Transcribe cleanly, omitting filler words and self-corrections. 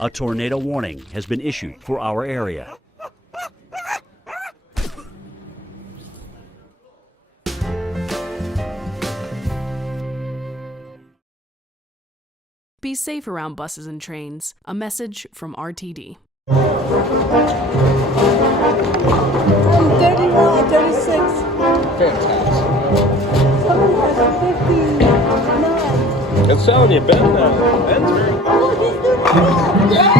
A tornado warning has been issued for our area. Be safe around buses and trains. A message from RTD. I'm 31, 36. Fantastic. Somebody has 59. It's selling you Ben now. Ben's very Oh, he's doing it. Yeah!